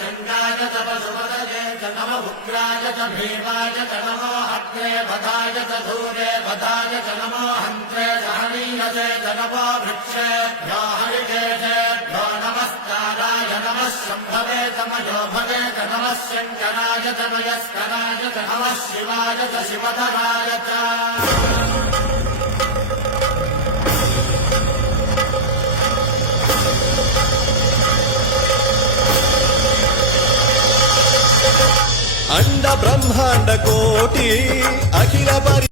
शङ्गाय च पशुपतये च नम उग्राय च भीमाय च नमो अग्रे वधाय च धूरे वधाय च नमो हन्त्रे सहनीयसे च नमो वृक्षेभ्यो हरिकेशेभ्यो नमस्काराय नमः शम्भवे च मयोभवे च नमः शङ्कराय च वयस्कराय च नमः शिवाय च शिवधराय च अंड ब्रह्मांड कोटि अखिल